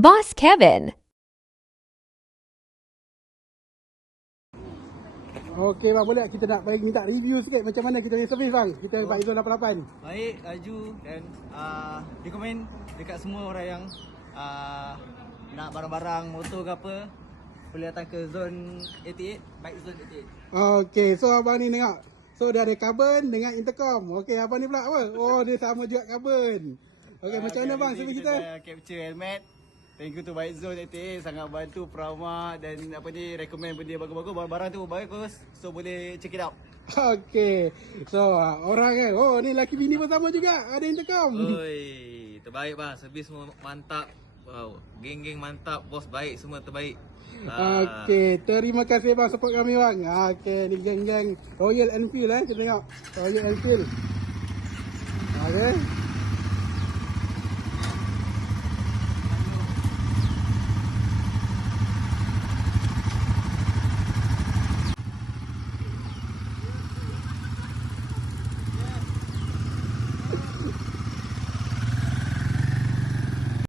Boss Kevin. Okey bang, boleh tak kita nak bagi minta review sikit macam mana kita punya servis bang? Kita bike zone 88. Baik, laju dan recommend dekat semua orang yang nak barang-barang motor ke apa, boleh datang ke zone 88, bike zone 88. Okey, so abang ni tengok. So dia ada carbon dengan intercom. Okey, abang ni pula apa? Oh, dia sama juga carbon. Okey, macam mana bang servis kita? Capture helmet. Thank you to Bike Zone 88, sangat bantu Prama dan apa ni, recommend benda bagus-bagus, barang-barang tu bagus. So boleh check it out. Okey. So orang kan. Oh, ni laki bini pun sama juga. Ada intercom. Oi, terbaik bang, servis semua mantap. Wow, geng-geng mantap, bos baik, semua terbaik. Okey, terima kasih bang support kami bang. Okey, ni geng-geng Royal Enfield kita tengok. Royal Enfield. Okey.